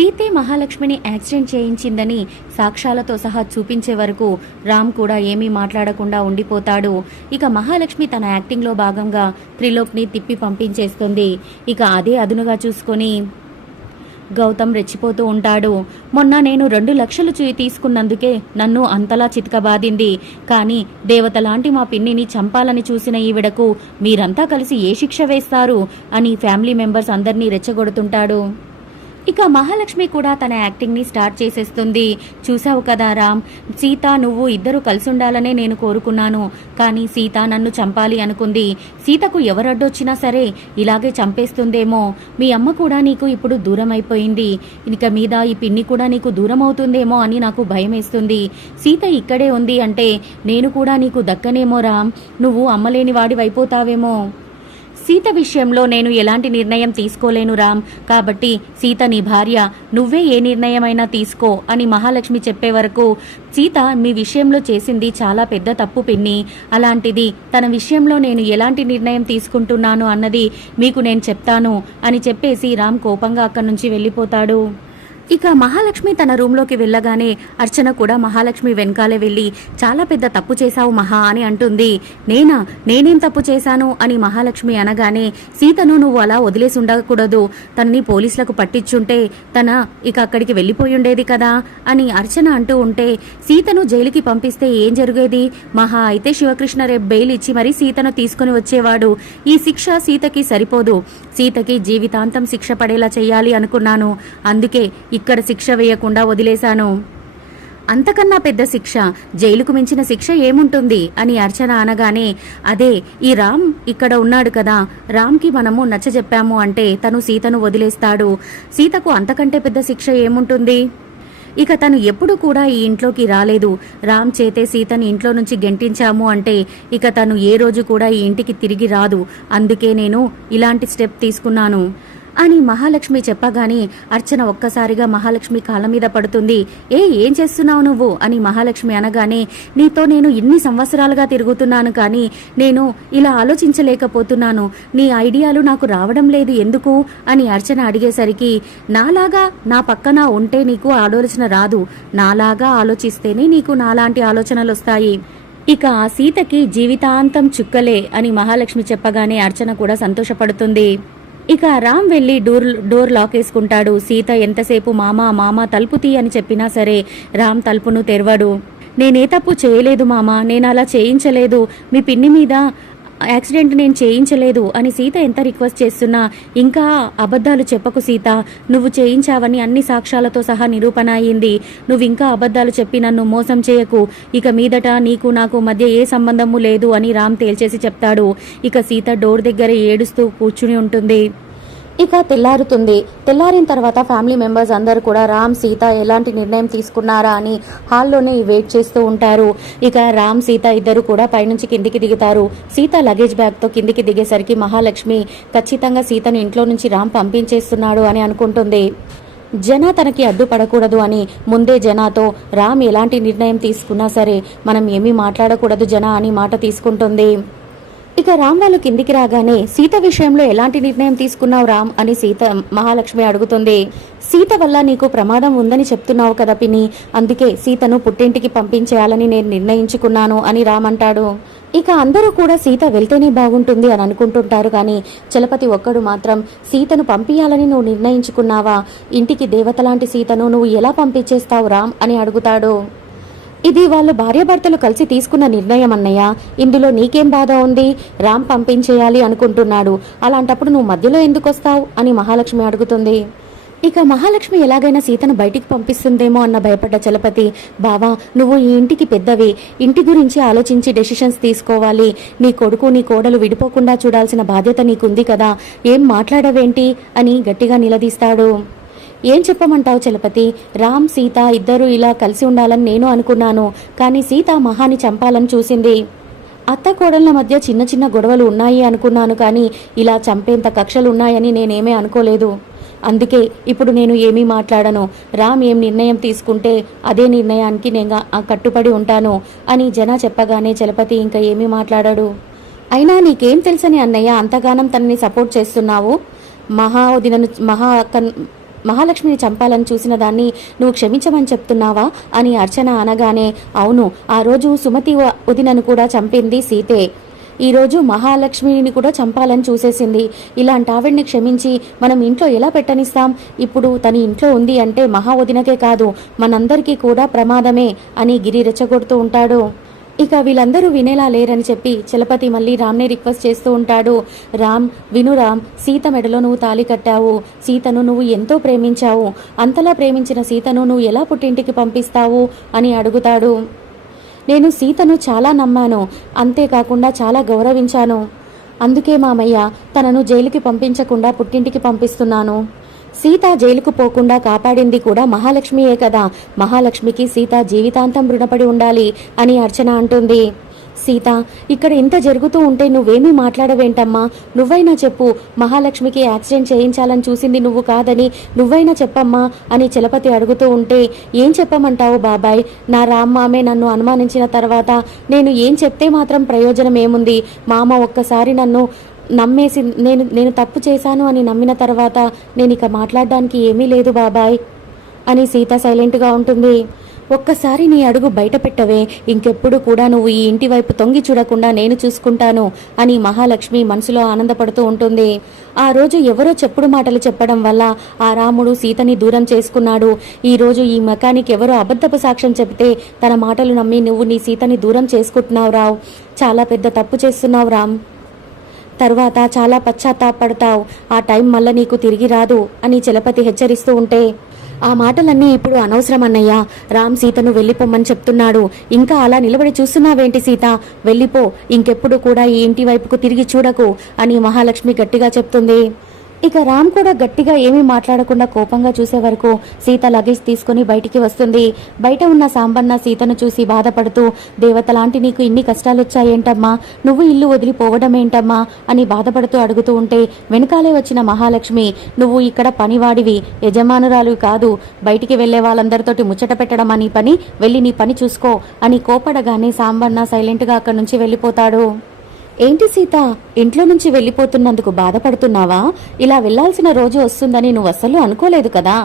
సీతే మహాలక్ష్మిని యాక్సిడెంట్ చేయించిందని సాక్ష్యాలతో సహా చూపించే వరకు రామ్ కూడా ఏమీ మాట్లాడకుండా ఉండిపోతాడు. ఇక మహాలక్ష్మి తన యాక్టింగ్లో భాగంగా త్రిలోక్ని తిప్పి పంపించేస్తుంది. ఇక అదే అదునుగా చూసుకొని గౌతమ్ రెచ్చిపోతూ ఉంటాడు. మొన్న నేను 2 లక్షలు తీసుకున్నందుకే నన్ను అంతలా చితకబాదింది. కానీ దేవత లాంటి మా పిన్నిని చంపాలని చూసిన ఈవిడకు మీరంతా కలిసి ఏ శిక్ష వేస్తారు అని ఫ్యామిలీ మెంబర్స్ అందరినీ రెచ్చగొడుతుంటాడు. ఇక మహాలక్ష్మి కూడా తన యాక్టింగ్ని స్టార్ట్ చేసేస్తుంది. చూసావు కదా రామ్, సీత నువ్వు ఇద్దరు కలిసి ఉండాలనే నేను కోరుకున్నాను. కానీ సీత నన్ను చంపాలి అనుకుంది. సీతకు ఎవరడ్డొచ్చినా సరే ఇలాగే చంపేస్తుందేమో. మీ అమ్మ కూడా నీకు ఇప్పుడు దూరం అయిపోయింది. ఇక మీద ఈ పిన్ని కూడా నీకు దూరం అవుతుందేమో అని నాకు భయం వేస్తుంది. సీత ఇక్కడే ఉంది అంటే నేను కూడా నీకు దక్కనేమో రామ్. నువ్వు అమ్మలేని వాడివైపోతావేమో. సీత విషయంలో నేను ఎలాంటి నిర్ణయం తీసుకోలేను రామ్. కాబట్టి సీత నీ భార్య, నువ్వే ఏ నిర్ణయమైనా తీసుకో అని మహాలక్ష్మి చెప్పే వరకు సీత మీ విషయంలో చేసింది చాలా పెద్ద తప్పు పిన్ని. అలాంటిది తన విషయంలో నేను ఎలాంటి నిర్ణయం తీసుకుంటున్నాను అన్నది మీకు నేను చెప్తాను అని చెప్పేసి రామ్ కోపంగా అక్కడి నుంచి వెళ్ళిపోతాడు. ఇక మహాలక్ష్మి తన రూమ్లోకి వెళ్ళగానే అర్చన కూడా మహాలక్ష్మి వెనకాలే వెళ్ళి చాలా పెద్ద తప్పు చేశావు మహా అని అంటుంది. నేనేం తప్పు చేశాను అని మహాలక్ష్మి అనగానే సీతను నువ్వు అలా వదిలేసి ఉండకూడదు. తనని పోలీసులకు పట్టించుంటే తన ఇక అక్కడికి వెళ్ళిపోయి ఉండేది కదా అని అర్చన అంటూ ఉంటే సీతను జైలుకి పంపిస్తే ఏం జరిగేది? మహా అయితే శివకృష్ణ రేపు బెయిల్ ఇచ్చి మరీ సీతను తీసుకుని వచ్చేవాడు. ఈ శిక్ష సీతకి సరిపోదు. సీతకి జీవితాంతం శిక్ష పడేలా చెయ్యాలి అనుకున్నాను. అందుకే ఇక్కడ శిక్ష వేయకుండా వదిలేశాను. అంతకన్నా పెద్ద శిక్ష, జైలుకు మించిన శిక్ష ఏముంటుంది అని అర్చన అనగానే అదే ఈ రామ్ ఇక్కడ ఉన్నాడు కదా, రామ్కి మనము నచ్చజెప్పాము అంటే తను సీతను వదిలేస్తాడు. సీతకు అంతకంటే పెద్ద శిక్ష ఏముంటుంది? ఇక తను ఎప్పుడు కూడా ఈ ఇంట్లోకి రాలేదు. రామ్ చేతే సీతని ఇంట్లో నుంచి గెంటించాము అంటే ఇక తను ఏ రోజు కూడా ఈ ఇంటికి తిరిగి రాదు. అందుకే నేను ఇలాంటి స్టెప్ తీసుకున్నాను అని మహాలక్ష్మి చెప్పగానే అర్చన ఒక్కసారిగా మహాలక్ష్మి కాళ్ళ మీద పడుతుంది. ఏం చేస్తున్నావు నువ్వు అని మహాలక్ష్మి అనగానే నీతో నేను ఇన్ని సంవత్సరాలుగా తిరుగుతున్నాను కానీ నేను ఇలా ఆలోచించలేకపోతున్నాను. నీ ఐడియాలు నాకు రావడం లేదు ఎందుకు అని అర్చన అడిగేసరికి నాలాగా నా పక్కన ఉంటే నీకు ఆలోచన రాదు. నాలాగా ఆలోచిస్తేనే నీకు నాలాంటి ఆలోచనలు వస్తాయి. ఇక ఆ సీతకి జీవితాంతం చుక్కలే అని మహాలక్ష్మి చెప్పగానే అర్చన కూడా సంతోషపడుతుంది. ఇక రామ్ వెళ్లి డోర్ లాక్ వేసుకుంటాడు. సీత ఎంతసేపు మామా తలుపు తీ అని చెప్పినా సరే రామ్ తలుపును తెరవడు. నేనే తప్పు చేయలేదు మామా, నేను అలా చేయించలేదు, మీ పిన్ని మీద యాక్సిడెంట్ నేను చేయించలేదు అని సీత ఎంత రిక్వెస్ట్ చేస్తున్నా ఇంకా అబద్ధాలు చెప్పకు సీత, నువ్వు చేయించావని అన్ని సాక్ష్యాలతో సహా నిరూపణ అయ్యింది. నువ్వు ఇంకా అబద్ధాలు చెప్పి నన్ను మోసం చేయకు. ఇక మీదట నీకు నాకు మధ్య ఏ సంబంధము లేదు అని రామ్ తేల్చేసి చెప్తాడు. ఇక సీత డోర్ దగ్గర ఏడుస్తూ కూర్చుని ఉంటుంది. ఇక తెల్లారుతుంది. తెల్లారిన తర్వాత ఫ్యామిలీ మెంబర్స్ అందరూ కూడా రామ్ సీత ఎలాంటి నిర్ణయం తీసుకున్నారా అని హాల్లోనే వెయిట్ చేస్తూ ఉంటారు. ఇక రామ్ సీత ఇద్దరు కూడా పైనుంచి కిందికి దిగుతారు. సీత లగేజ్ బ్యాగ్తో కిందికి దిగేసరికి మహాలక్ష్మి ఖచ్చితంగా సీతను ఇంట్లో నుంచి రామ్ పంపించేస్తున్నాడు అని అనుకుంటుంది. జన తనకి అడ్డుపడకూడదు అని ముందే జనాతో రామ్ ఎలాంటి నిర్ణయం తీసుకున్నా సరే మనం ఏమీ మాట్లాడకూడదు జన అని మాట తీసుకుంటుంది. ఇక రామ్ వాళ్ళు కిందికి రాగానే సీత విషయంలో ఎలాంటి నిర్ణయం తీసుకున్నావు రామ్ అని మహాలక్ష్మి అడుగుతుంది. సీత వల్ల నీకు ప్రమాదం ఉందని చెప్తున్నావు కదా పిన్ని, అందుకే సీతను పుట్టింటికి పంపించేయాలని నేను నిర్ణయించుకున్నాను అని రామ్ అంటాడు. ఇక అందరూ కూడా సీత వెళ్తేనే బాగుంటుంది అని అనుకుంటుంటారు కానీ చలపతి ఒక్కడు మాత్రం సీతను పంపించాలని నువ్వు నిర్ణయించుకున్నావా? ఇంటికి దేవత లాంటి సీతను నువ్వు ఎలా పంపించేస్తావు రామ్ అని అడుగుతాడు. ఇది వాళ్ళ భార్యాభర్తలు కలిసి తీసుకున్న నిర్ణయం అన్నయ్య, ఇందులో నీకేం బాధ ఉంది? రామ్ పంపించేయాలి అనుకుంటున్నాడు, అలాంటప్పుడు నువ్వు మధ్యలో ఎందుకు వస్తావు అని మహాలక్ష్మి అడుగుతుంది. ఇక మహాలక్ష్మి ఎలాగైనా సీతను బయటికి పంపిస్తుందేమో అన్న భయపడ్డ చలపతి, బావా నువ్వు ఈ ఇంటికి పెద్దవి, ఇంటి గురించి ఆలోచించి డెసిషన్స్ తీసుకోవాలి. నీ కొడుకు నీ కోడలు విడిపోకుండా చూడాల్సిన బాధ్యత నీకుంది కదా, ఏం మాట్లాడవేంటి అని గట్టిగా నిలదీస్తాడు. ఏం చెప్పమంటావు చలపతి? రామ్ సీత ఇద్దరు ఇలా కలిసి ఉండాలని నేను అనుకున్నాను, కానీ సీత మహాని చంపాలని చూసింది. అత్త కోడళ్ల మధ్య చిన్న చిన్న గొడవలు ఉన్నాయి అనుకున్నాను కానీ ఇలా చంపేంత కక్షలు ఉన్నాయని నేనేమీ అనుకోలేదు. అందుకే ఇప్పుడు నేను ఏమీ మాట్లాడను. రామ్ ఏం నిర్ణయం తీసుకుంటే అదే నిర్ణయానికి నేను కట్టుబడి ఉంటాను అని జన చెప్పగానే చలపతి ఇంకా ఏమీ మాట్లాడాడు. అయినా నీకేం తెలుసని అన్నయ్య అంతగానం తనని సపోర్ట్ చేస్తున్నావు? మహా మహాలక్ష్మిని చంపాలని చూసిన దాన్ని నువ్వు క్షమించమని చెప్తున్నావా అని అర్చన అనగానే, అవును, ఆ రోజు సుమతి వదినను కూడా చంపింది సీతే, ఈరోజు మహాలక్ష్మిని కూడా చంపాలని చూసేసింది. ఇలాంటి ఆవిడ్ని క్షమించి మనం ఇంట్లో ఎలా పెట్టనిస్తాం? ఇప్పుడు తన ఇంట్లో ఉంది అంటే మహా వదినకే కాదు మనందరికీ కూడా ప్రమాదమే అని గిరి రెచ్చగొడుతూ ఉంటాడు. ఇక వీళ్ళందరూ వినేలా లేరని చెప్పి చలపతి మళ్ళీ రామ్ని రిక్వెస్ట్ చేస్తూ ఉంటాడు. రామ్, విను రామ్, సీత మెడలో నువ్వు తాళి కట్టావు, సీతను నువ్వు ఎంతో ప్రేమించావు, అంతలా ప్రేమించిన సీతను నువ్వు ఎలా పుట్టింటికి పంపిస్తావు అని అడుగుతాడు. నేను సీతను చాలా నమ్మాను, అంతేకాకుండా చాలా గౌరవించాను, అందుకే మామయ్య తనను జైలుకి పంపించకుండా పుట్టింటికి పంపిస్తున్నాను. సీత జైలుకు పోకుండా కాపాడింది కూడా మహాలక్ష్మియే కదా, మహాలక్ష్మికి సీత జీవితాంతం రుణపడి ఉండాలి అని అర్చన అంటుంది. సీత, ఇక్కడ ఇంత జరుగుతూ ఉంటే నువ్వేమీ మాట్లాడవేంటమ్మా? నువ్వైనా చెప్పు, మహాలక్ష్మికి యాక్సిడెంట్ చేయించాలని చూసింది నువ్వు కాదని నువ్వైనా చెప్పమ్మా అని చలపతి అడుగుతూ ఉంటే, ఏం చెప్పమంటావు బాబాయ్? నా రామ్మామే నన్ను అనుమానించిన తర్వాత నేను ఏం చెప్తే మాత్రం ప్రయోజనం ఏముంది? మామ ఒక్కసారి నన్ను నమ్మేసి నేను తప్పు చేశాను అని నమ్మిన తర్వాత నేను ఇక మాట్లాడడానికి ఏమీ లేదు బాబాయ్ అని సీత సైలెంట్గా ఉంటుంది. ఒక్కసారి నీ అడుగు బయట పెట్టవే, ఇంకెప్పుడు కూడా నువ్వు ఈ ఇంటి వైపు తొంగి చూడకుండా నేను చూసుకుంటాను అని మహాలక్ష్మి మనసులో ఆనందపడుతూ ఉంటుంది. ఆ రోజు ఎవరో చెప్పుడు మాటలు చెప్పడం వల్ల ఆ రాముడు సీతని దూరం చేసుకున్నాడు. ఈ రోజు ఈ మెకానిక్ ఎవరో అబద్ధపు సాక్ష్యం చెబితే తన మాటలు నమ్మి నువ్వు నీ సీతని దూరం చేసుకుంటున్నావు రావు. చాలా పెద్ద తప్పు చేస్తున్నావు రామ్, తర్వాత చాలా పశ్చాత్తాపడతావు, ఆ టైం మళ్ళీ నీకు తిరిగి రాదు అని చలపతి హెచ్చరిస్తూ ఉంటే, ఆ మాటలన్నీ ఇప్పుడు అనవసరం అన్నయ్య, రామ్ సీతను వెళ్ళిపోమ్మని చెప్తున్నాడు, ఇంకా అలా నిలబడి చూస్తున్నావేంటి సీత, వెళ్ళిపో, ఇంకెప్పుడు కూడా ఈ ఇంటి వైపుకు తిరిగి చూడకు అని మహాలక్ష్మి గట్టిగా చెప్తుంది. ఇక రామ్ కూడా గట్టిగా ఏమీ మాట్లాడకుండా కోపంగా చూసే వరకు సీత లగేజ్ తీసుకుని బయటికి వస్తుంది. బయట ఉన్న సాంబన్న సీతను చూసి బాధపడుతూ, దేవతలాంటి నీకు ఇన్ని కష్టాలు వచ్చాయేంటమ్మా, నువ్వు ఇల్లు వదిలిపోవడం ఏంటమ్మా అని బాధపడుతూ అడుగుతూ ఉంటే, వెనకాలే వచ్చిన మహాలక్ష్మి, నువ్వు ఇక్కడ పనివాడివి, యజమానురాలు కాదు, బయటికి వెళ్లే వాళ్ళందరితోటి ముచ్చట పెట్టడం అని పని, వెళ్ళి నీ పని చూసుకో అని కోపడగానే సాంబన్న సైలెంట్గా అక్కడి నుంచి వెళ్ళిపోతాడు. ఏంటి సీత, ఇంట్లో నుంచి వెళ్ళిపోతున్నందుకు బాధపడుతున్నావా? ఇలా వెళ్లాల్సిన రోజు వస్తుందని నువ్వు అస్సలు అనుకోలేదు కదా.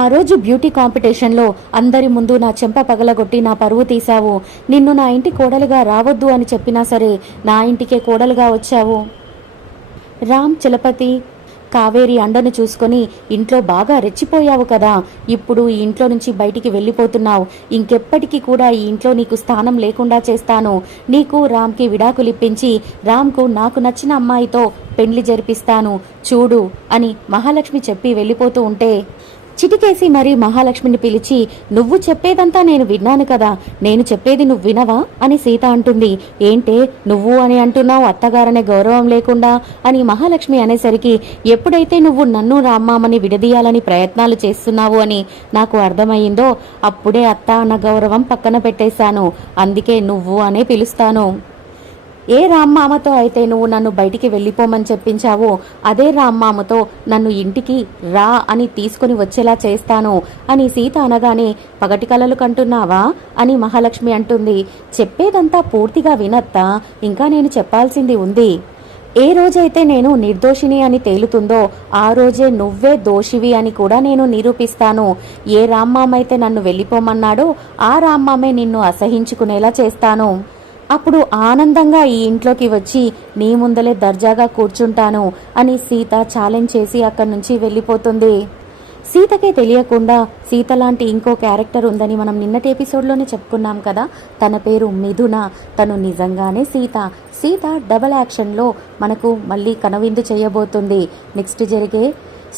ఆ రోజు బ్యూటీ కాంపిటీషన్లో అందరి ముందు నా చెంప పగలగొట్టి నా పరువు తీశావు. నిన్ను నా ఇంటి కోడలుగా రావద్దు అని చెప్పినా సరే నా ఇంటికే కోడలుగా వచ్చావు. రామ్, చలపతి, కావేరి అండను చూసుకొని ఇంట్లో బాగా రెచ్చిపోయావు కదా. ఇప్పుడు ఈ ఇంట్లో నుంచి బయటికి వెళ్ళిపోతున్నావు. ఇంకెప్పటికీ కూడా ఈ ఇంట్లో నీకు స్థానం లేకుండా చేస్తాను. నీకు రామ్కి విడాకులిప్పించి రామ్కు నాకు నచ్చిన అమ్మాయితో పెండ్లి జరిపిస్తాను చూడు అని మహాలక్ష్మి చెప్పి వెళ్ళిపోతూ ఉంటే, చిటికేసి మరీ మహాలక్ష్మిని పిలిచి, నువ్వు చెప్పేదంతా నేను విన్నాను కదా, నేను చెప్పేది నువ్వు వినవా అని సీత అంటుంది. ఏంటే నువ్వు అని అంటున్నావు, అత్తగారనే గౌరవం లేకుండా అని మహాలక్ష్మి అనేసరికి, ఎప్పుడైతే నువ్వు నన్ను రామ్మామని విడదీయాలని ప్రయత్నాలు చేస్తున్నావు అని నాకు అర్థమయ్యిందో అప్పుడే అత్త అన్న గౌరవం పక్కన పెట్టేశాను. అందుకే నువ్వు అనే పిలుస్తాను. ఏ రామ్మామతో అయితే నువ్వు నన్ను బయటికి వెళ్ళిపోమని చెప్పించావో అదే రామ్మామతో నన్ను ఇంటికి రా అని తీసుకుని వచ్చేలా చేస్తాను అని సీత అనగానే, పగటి కలలు కంటున్నావా అని మహాలక్ష్మి అంటుంది. చెప్పేదంతా పూర్తిగా వినత్తా, ఇంకా నేను చెప్పాల్సింది ఉంది. ఏ రోజైతే నేను నిర్దోషిని అని తేలుతుందో ఆ రోజే నువ్వే దోషివి అని కూడా నేను నిరూపిస్తాను. ఏ రామ్మామైతే నన్ను వెళ్ళిపోమన్నాడో ఆ రామ్మామే నిన్ను అసహించుకునేలా చేస్తాను. అప్పుడు ఆనందంగా ఈ ఇంట్లోకి వచ్చి నీ ముందలే దర్జాగా కూర్చుంటాను అని సీత ఛాలెంజ్ చేసి అక్కడి నుంచి వెళ్ళిపోతుంది. సీతకే తెలియకుండా సీత లాంటి ఇంకో క్యారెక్టర్ ఉందని మనం నిన్నటి ఎపిసోడ్లోనే చెప్పుకున్నాం కదా. తన పేరు మిథున. తను నిజంగానే సీత డబల్ యాక్షన్లో మనకు మళ్ళీ కనువిందు చేయబోతుంది. నెక్స్ట్ జరిగే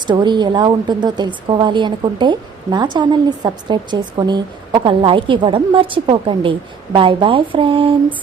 స్టోరీ ఎలా ఉంటుందో తెలుసుకోవాలి అనుకుంటే నా ఛానల్ని సబ్స్క్రైబ్ చేసుకొని ఒక లైక్ ఇవ్వడం మర్చిపోకండి. Bye bye friends.